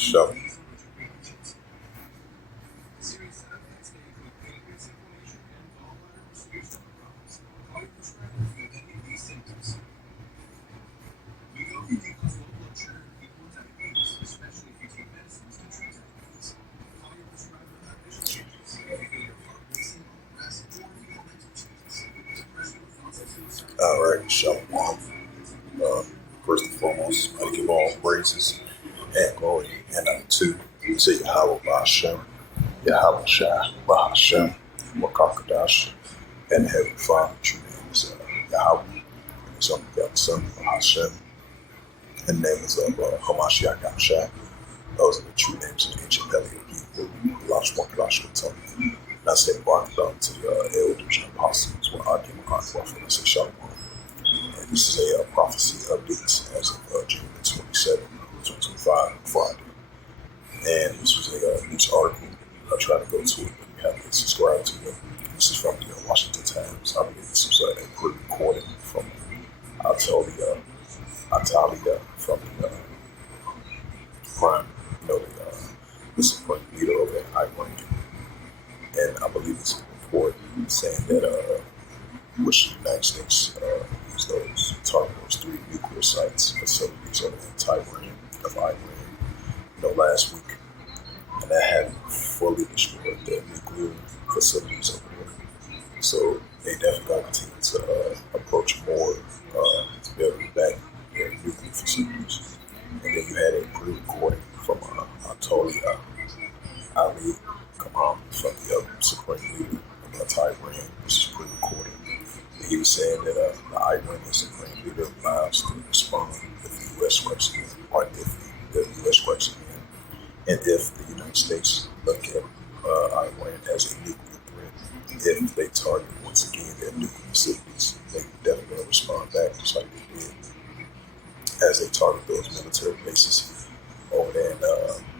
show. All right, show. Uh, First and foremost, I give all praises and glory and unto to Yahweh Bahashem, Yahweh Shah Bahashem, Wakakadash, and Heavenly Father. True name is Yahweh, and His only begotten Son, Bahashem, and the name is Hamashiach Yahshua. Those are the true names of the ancient Paleo people. Lash Wakadash Watani. And I say bark down to the elders and apostles where I give my heart for and I say Shalom. And this is a prophecy update as of June 27, 2025, Friday. And this was a news article. I tried to go to it, but you have to subscribe to it. This is from the Washington Times. I believe this was a pre-recording from Atalia from the prime, the supreme leader over there, Iran. And I believe it's a report saying that which the United States used those, target those 3 nuclear sites, facilities over in Iran, last week. And that had fully destroyed their nuclear facilities over there. So they definitely got to continue to approach more to be able to back their nuclear facilities. And then you had a pre-recording from Anatolia Ali Kamam from the Supreme Leader of Iran. This is pre-recorded. And he was saying that the Iranian Supreme Leader allows to respond if the U.S. strikes again, or if the U.S. strikes again. And if the United States look at Iran as a nuclear threat, if they target once again their nuclear facilities, they definitely will respond back just like they did as they target those military bases over there in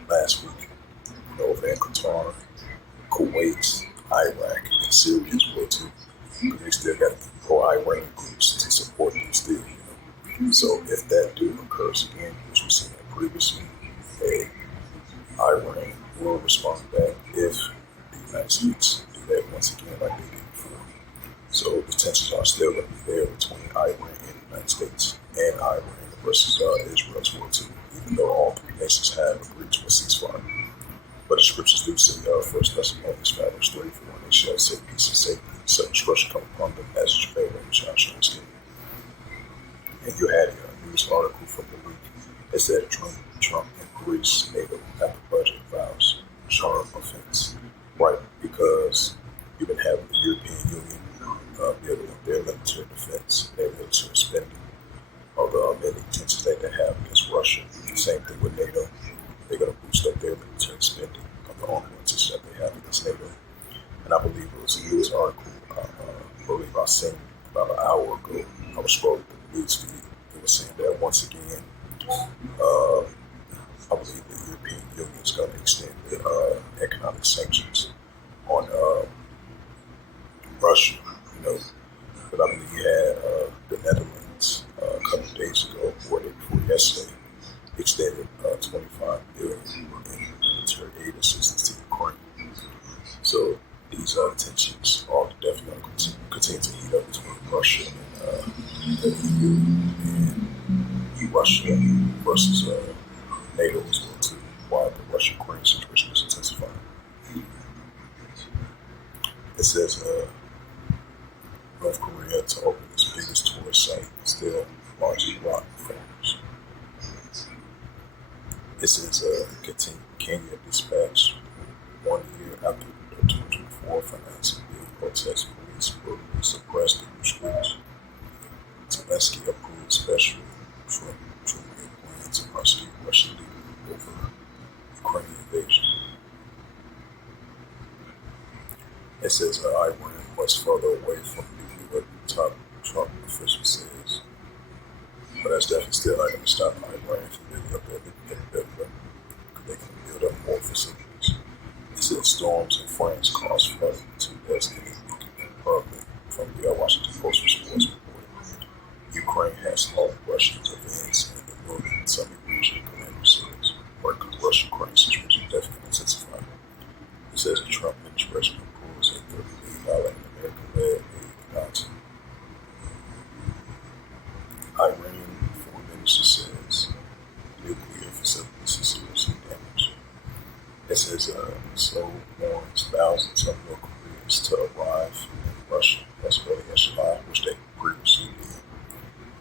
last week, over there in Qatar, Kuwait, Iraq, and Syria as well too. Because they still got pro-Iranian groups to support them still. So if that do occurs again, which we've seen that previously, Iran will respond back if the United States do that once again like they did before. So the tensions are still going to be there between Iran and the United States, and Iran versus Israel as well too, even though all 3 nations have agreed to a ceasefire. But the scriptures do say, 1 Thessalonians 5:34, and they shall say peace and safety, so destruction come upon them as a Pharaoh and shall escape. And you had a news article from the week that said Trump and Greece made after budget vows, sharp offense, right? Because you've been having the European Union building up their military defense, their military spending, of the many intentions that they have against Russia. Same thing with NATO. They're going to boost up their military spending of the only intentions that they have against NATO. And I believe it was a news article, I believe I seen about an hour ago. I was scrolling through the news feed. It was saying that once again, I believe the European Union is going to extend the economic sanctions on Russia. But I believe you had the Netherlands a couple of days ago, or day before yesterday, extended $25 billion in military aid assistance to Ukraine. So these tensions are definitely going to continue to heat up between Russia and the EU, and Russia versus NATO as well too, while the Russia-Ukraine situation is intensifying. It says North Korea to open its biggest tourist site, still largely rock farmers. It says Kenya dispatch 1 year after the 2024 financing bill protest, police brutally suppressed the new streets. Zelensky approved special tribunal plan to prosecute Russian leader over Ukrainian invasion. It says Iran much further away from nuclear, top Trump official says. But that's definitely still not going to stop Iran from building up their nuclear because they can build up more facilities. It says storms in France caused flooding to designated Parliament from the Washington Post reports. Ukraine has halted Russia's advance in the northern southern region, Commander says, where Russia It says slow warns thousands of North Koreans to arrive in Russia as early as July, which they previously did,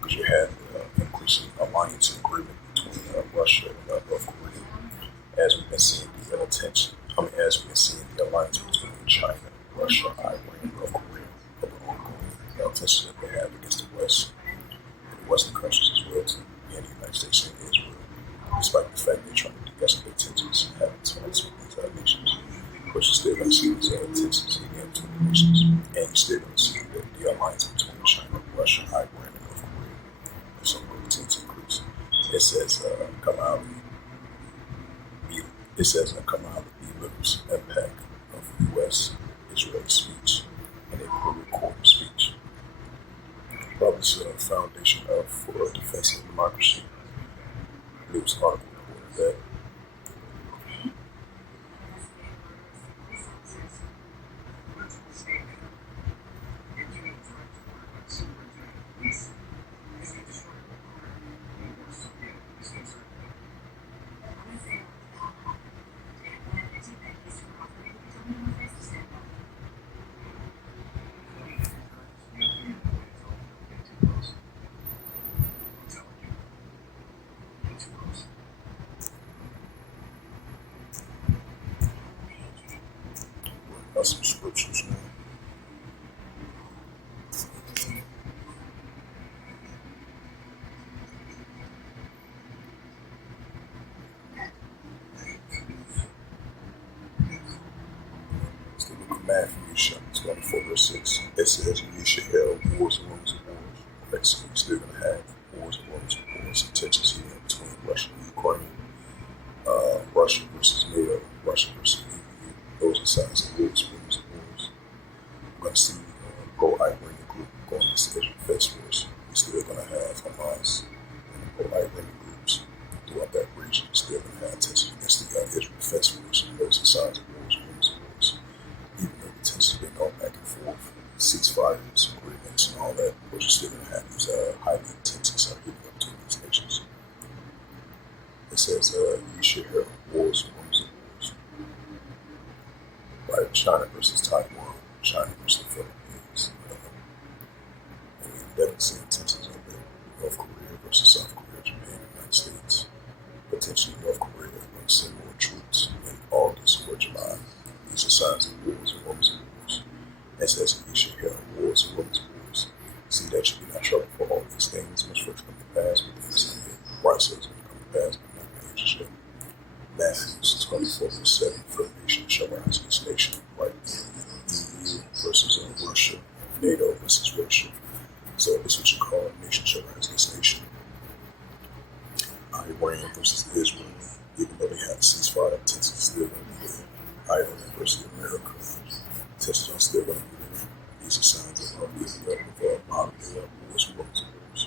because you had the increasing alliance agreement between Russia and North Korea. As we've been seeing the attention, as we've been seeing the alliance between China, Russia, Iran, and North Korea, of the ongoing tensions that they have against the West, and the Western countries as well, too, and the United States and Israel, despite the fact they're trying to de-escalate tensions and having talks with these nations. Of course, you're still going to see these tensions again between the nations, and you're still going to see that the alliance between China, Russia, Iran, and North Korea is going to continue to increase. It says, come out. It says that Kamala belittles impact of U.S. Israeli speech in a pre-recorded speech. Probably a foundation for defense of democracy. News article reported that. Some scriptures now. It's the book of Matthew, chapter 24, verse 6. It says, you should have wars and rumors of wars. Right, so you're still going to have wars and rumors of wars and tensions here between Russia and Ukraine. Russia versus NATO, Russia versus EU. Those are signs of wars, rumors of wars. We're going to see pro-Iranian group going against the Israel Defense Force. We're still going to have Hamas and the pro-Iranian groups throughout that region. We're still going to have tensions against the Israel Defense Force. And those are signs of wars, rumors of wars. Even though the tensions have been going back and forth, ceasefires, agreements, and all that, we're still going to have these highly intense heating up between these nations. It says, you should hear wars and rumors of wars. Right, China versus Taiwan, China versus the Philippines. And we definitely see tensions over there. North Korea versus South Korea, Japan, and the United States. Potentially North Korea is going to send more troops in August or July. These are signs of wars and rumors of wars. It says you should hear wars and rumors of wars. See that you be not trouble for all these things which first come to pass, but then it's going to get right, so it's going to come to pass, but not going to yet. Matthew 24, verse 7, for the nation shall rise against nation, right? EU versus Russia, NATO versus Russia. So this is what you call nation shall rise against nation. Iran versus Israel, even though they have a ceasefire, tensions still going to be there. Iran versus America, tensions are still going to be there. These are signs of modern day wars and rumors of wars.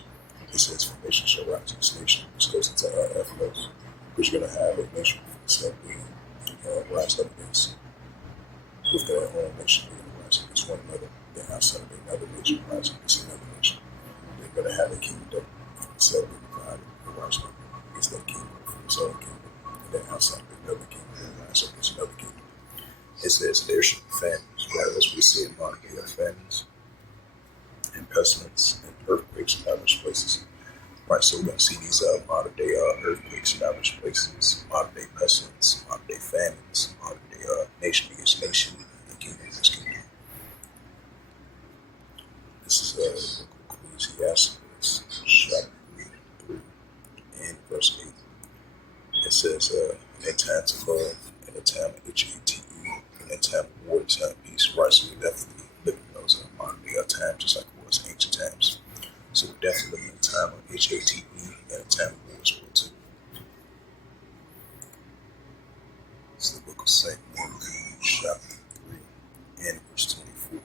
It says, for nation shall rise against nation, which goes into FLOs, which you're going to have a nation that will rise up against, with their own nation, they're going to rise against one another. Then outside of another nation, rise against another nation. They're going to have a kingdom, so they're divided and rise up against that kingdom from its own kingdom. And then outside of another kingdom, they rise up against another kingdom. It says there should be famines, right? As we see in modern day famines and pestilence and earthquakes in diverse places. Right, so we're going to see these modern day earthquakes in diverse places, modern day pestilence, modern day famines, modern day nation against nation, and kingdom against kingdom. This is Ecclesiastes chapter 3 and verse 8. It says, in a time to love, in a time of HATE, in a time of war, in a time of peace. Right, so we're definitely living in those modern day times, just like it was ancient times. So we're definitely living in a time of HATE and a time of war as well too. It's the book of St. Mark, chapter 3 and verse 24.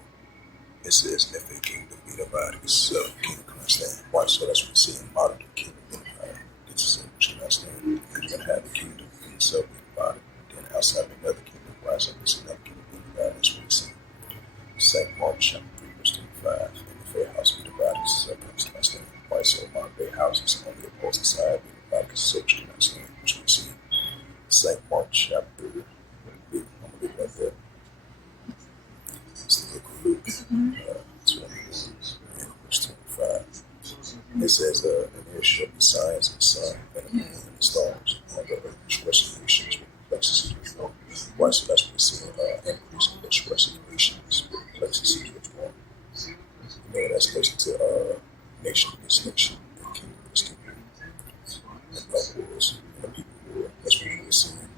It says, if a kingdom be divided against itself, the kingdom cannot stand. Why? So that's what we see in modern kingdom being divided against itself, which cannot stand. Because you're going to have the kingdom in itself being divided, then outside of another kingdom rise up against another kingdom being divided. That's what we see. St. Mark, chapter 3, verse 25. And if a house be divided against itself, it cannot stand. Why? So modern day houses on the opposing side being divided against itself, which cannot stand, which we see. St. Mark, chapter Luke 21 and verse 25. It says, and there shall be signs in the sun and the moon and the stars, and the earth expressing nations with perplexities which war. Right, so that's what we're seeing, increase in expressive nations with perplexities which war. That's close to nation against nation and kingdom against kingdom. And wars and the people war. That's what we're seeing.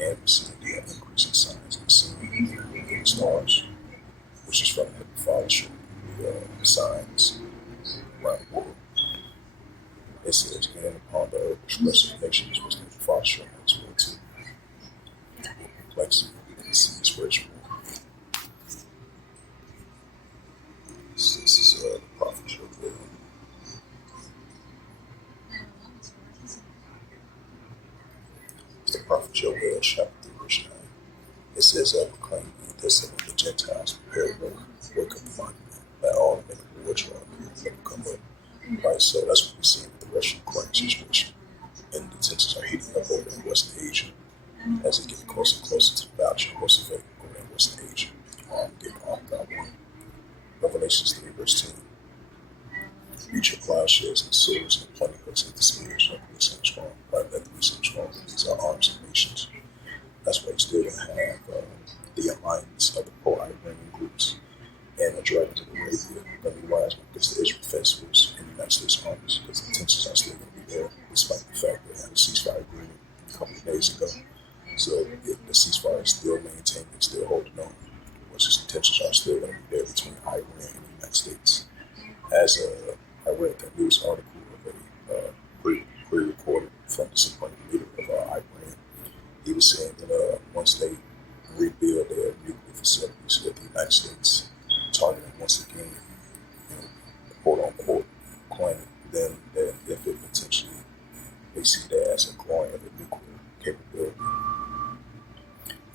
And we're seeing the increase in signs in the sun and the moon and the stars, which is from the Heavenly Father showing the signs around the world. It says, and upon the earth expressive nations was the Father showing as well too. Complexity in the seas where it's born. This is the prophet Joel. It's the prophet Joel, chapter 3, verse 9. It says, proclaim this among the Gentiles, prepare the road, wake up among men, let all the men of war draw near, let them come up. Right, so that's what we're seeing with the Russian-Ukraine situation. And the tensions are heating up over in Western Asia as they get closer and closer to the voucher over in Western Asia. Getting armed out one. Revelations 3, verse 10. Reach your plowshares and swords and plenty hooks and the spears of the same strong. Right, let them be same strong. These are arms of nations. That's why you're still going to have the alliance of the pro-Iranian groups and the dragons of Arabia going to be rising against the Israel festivals and the United States armies, because the tensions are still going to be there, despite the fact that they had a ceasefire agreement a couple of days ago. So the ceasefire is still maintained and still holding on, which is the tensions are still going to be there between Iran and the United States. As I read that news article of a pre-recorded from the supreme leader of Iran, he was saying that once they rebuild their nuclear facilities, that the United States targeting once again, quote unquote, claiming then that if it potentially they see that as a growing of the nuclear capability.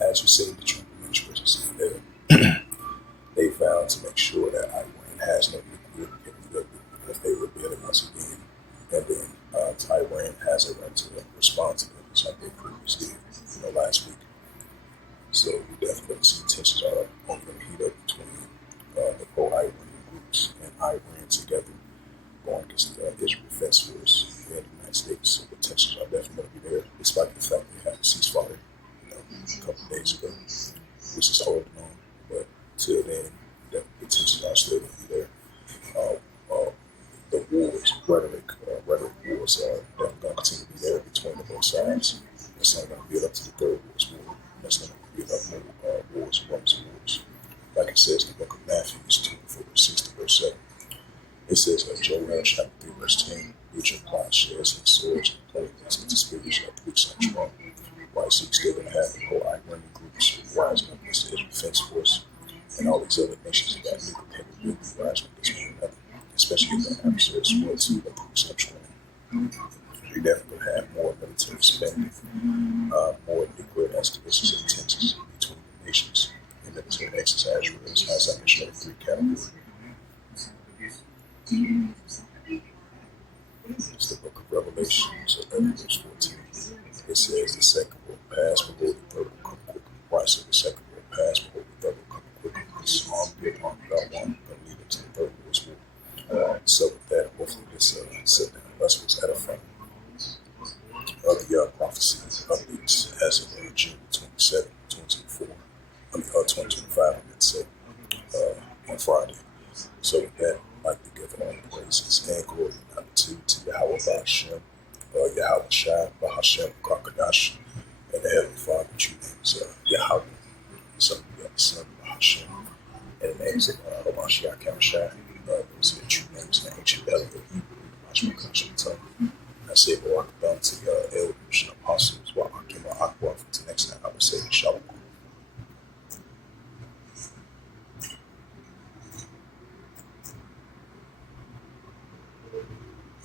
As we say, the Trump administration is saying that they vowed to make sure that Iran has no nuclear capability if they rebuild it once again. And then Iran has a right to respond to them, just like they previously did, last week. So we definitely see tensions are only going to heat up between the pro-Iranian groups and Iran together, going against the Israel Defense Force and the United States. So the tensions are definitely going to be there, despite the fact they had a ceasefire, a couple of days ago, which is holding on. But till then, the tensions are still going to be there. The wars, rhetoric wars are definitely going to continue to be there between the both sides. It's not going to build up to the Third World War. That's going to build up more wars, rumors of wars. Like it says in the book of Matthew, 24, verse 6 to verse 7. It says, Joel chapter 3, verse 10, reach your plowshares and swords and playthings into spirits of the weak and strong. Right, so you're still going to have the whole Iranian groups rising up against the Israel Defense Force and all these other nations that got nuclear capability rising against one another, especially if the adversaries want to the weak and strong. You're definitely going to have more military spending, more nuclear escalations and tensions between the nations. Military exercise rules, as I mentioned, 3 categories. It's the book of Revelation, 11 verse 14. It says the second will pass, before the third will come quickly. Right, so the second will pass, before the third will come quickly. This get on about one, going to lead into the third world's war. So with that, hopefully this sit-down lesson was edifying. The prophecy updates as of June 27, 2024. 2025, I meant to say, on Friday. So with that, I'd like to give all praises and glory to Yahweh Bahashem, Yahweh Shai, Bahashem, Kakadash, and the Heavenly Father, true names, Yahweh, Son of the Son, Bahashem, and the names of Mashiach Kamashai.